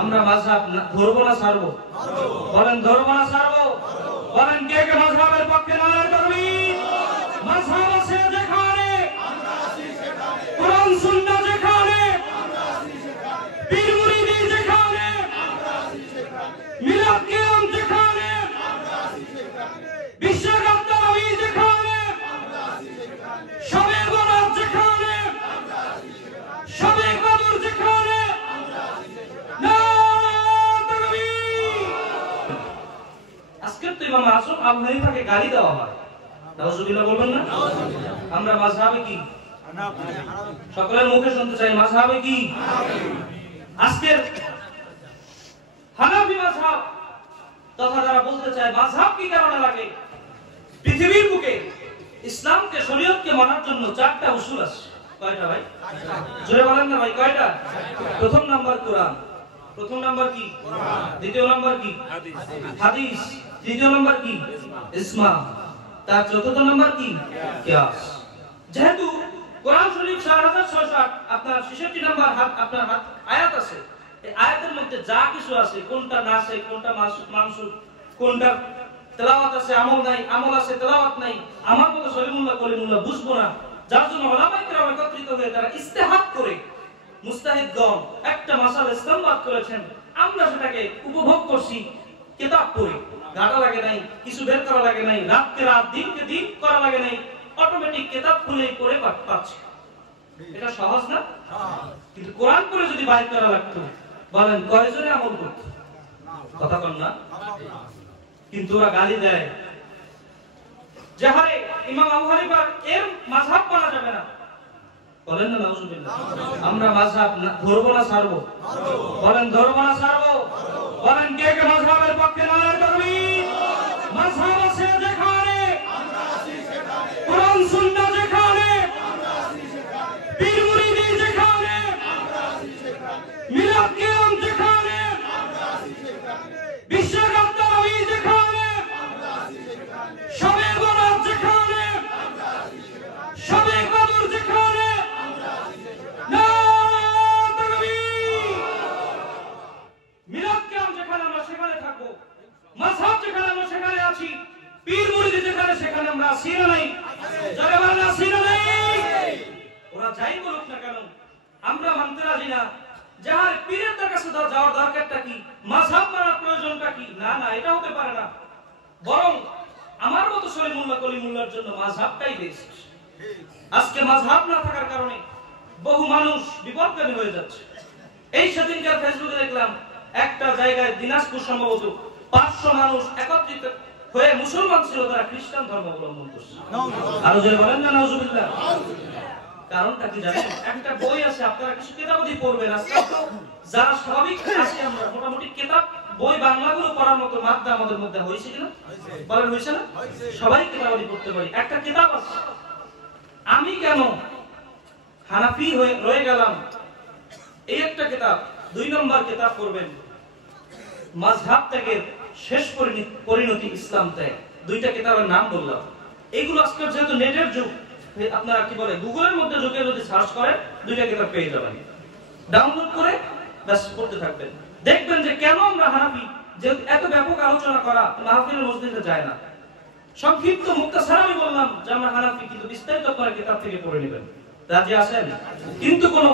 আমরা মাযহাব ধরবো না ছাড়বো? বলেন ধরবো না ছাড়বো? বলেন কে কে মাযহাবের পক্ষে নারায়ে তাকবীর? মাযহাব আছে যেখানে, কোরআন সুন্নাহ যেখানে, পীর মুরিদি যেখানে, মিলাদ কিয়াম যেখানে, বিশ্বকাপ তারাবি যেখানে, শবে বরাত যেখানে, শবে কদর যেখানে, আজকে তো ইমাম আযম আবু হানিফাকে গালি দেওয়া হয়, নাউজুবিল্লাহ বলবেন না? আমরা মাযহাবে কি? সকলের মুখে শুনতে চাই, মাযহাবে কি? আজকের হানাফি মাযহাব তথা যারা বলতে চায় মাযহাব কি কারণে লাগে, পৃথিবীর বুকে ইসলামকে শরীয়তকে মানার জন্য চারটা উসুল আছে। কয়টা ভাই? জোরে বলেন না ভাই, কয়টা? প্রথম নাম্বার কোরআন, প্রথম নাম্বার কি? দ্বিতীয় নাম্বার কি? হাদিস, তৃতীয় নাম্বার কি? ইজমা, তার চতুর্থ নাম্বার কি? কিয়াস। যেহেতু কোরআন শরীফ 4608 আপনার 66 নাম্বার আপনার আয়াত আছে, এই আয়াতের মধ্যে যা কিছু আছে, কোনটা নাসিখ, কোনটা মানসুখ, কোনটা তেলাওয়াত আছে আমল নাই, আমল আছে তেলাওয়াত নাই, আমার মতো সলিমুল্লাহ কলিমুল্লাহ বুঝবো না, যার জন্য উলামায়ে কেরাম একত্রিত হয়ে তারা ইস্তেহাদ করে মুস্তাহিদগণ একটা মাসালা ইসলামবাদ করেছেন। আমরা সেটাকে উপভোগ করছি, কিতাব পড়ি, ঘাটা লাগে নাই, কিছু বের করা লাগে নাই, রাতকে রাত দিনকে দিন করা লাগে নাই, অটোমেটিক কিতাব খুলেই পড়ে পাচ্ছি। এটা সহজ না? কিন্তু কোরআন পড়ে যদি বাইর করা লাগতো, বলেন কয়জনে আমল করত? কথা বল না? কিন্তু ওরা গালি দেয় যে হারে ইমাম আবু হানিফা এর মাযহাব মানা যাবে না। বলেন না নাউজুবিল্লাহ? আমরা মাযহাব ধরবো না ছাড়বো? বলেন ধরবো না ছাড়বো? বলেন কে কে মাযহাবের পক্ষে নারায়ে তাকবীর? মাযহাব আছে যেখানে, কোরআন সুন্নাহ যেখানে, পীর মুরিদি যেখানে, মিলাদ কিয়াম যেখানে, বিশ্বকাপ তারাবি যেখানে, শবে বরাত যেখানে, শবে কদর যেখানে, নারায়ে তাকবীর। মিলাদ কিয়াম যেখানে আমরা সেখানে থাকবো, মাযহাব যেখানে আমরা সেখানে আছি, পীর মুরিদি যেখানে সেখানে আমরা আছি না নাই? যারা বলেন আছি না নাই? ওরা যাই বলুক না কেন, আমরা মানতে রাজি না। যার পীরের কাছে যাওয়ার দরকারটা কি, মাযহাব মানার প্রয়োজনটা কি? না না, এটা হতে পারে না। বরং আমার মতো সলিমুল্লাহ কলিমুল্লাহর জন্য মাযহাবটাই বেস্ট। আজকে মাযহাব না থাকার কারণে বহু মানুষ বিপদগামী হয়ে যাচ্ছে। এই সেদিনকার ফেসবুকে দেখলাম একটা জায়গায় দিনাজপুর সম্ভবত 500 মানুষ একত্রিত হয়ে মুসলমান ছিল, তারা খ্রিস্টান ধর্ম অবলম্বন করছে। আরো জোরে বলেন না নাউজুবিল্লাহ? কারণটা কি জানেন? একটা বই আছে, আপনারা কিছু কিতাবই পড়বেন। আজকে তো যারা স্বাভাবিক আছি আমরা, মোটামুটি কিতাব বই বাংলাগুলো পড়ার মতো মাত্রা আমাদের মধ্যে হয়েছে কিনা? বলেন হয়েছে না? সবাই কিতাবই পড়তে পারি। একটা কিতাব আছে, আমি কেন হানাফি হয়ে রয়ে গেলাম, এই একটা কিতাব। 2 নম্বর কিতাব পড়বেন মাযহাব থেকে শেষ পরিণতি ইসলাম ত্যাগ। 2টা কিতাবের নাম বললাম। এইগুলো আজকে যেহেতু নেটের যুগ, আপনারা কি বলে গুগলের মধ্যে ঢুকে যদি সার্চ করেন 2টা কিতাব পেয়ে যাবেন, ডাউনলোড করে ব্যাস পড়তে থাকবেন। দেখবেন যে কেন আমরা হানাফি, যে এত ব্যাপক আলোচনা করা মাহফিলের মসজিদে যায় না। সংক্ষিপ্ত মুক্তাসার আমি বললাম যে আমরা হানাফি, কিন্তু বিস্তারিত আপনারা কিতাব থেকে পড়ে নেবেন। রাজি আছেন? কিন্তু কোন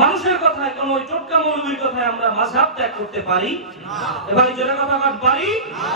মানুষের কথায়, কোন ওই টোটকা মৌলবীর কথায় আমরা মাযহাব ত্যাগ করতে পারি না। এবার জোরে কথা বলেন, পারি না।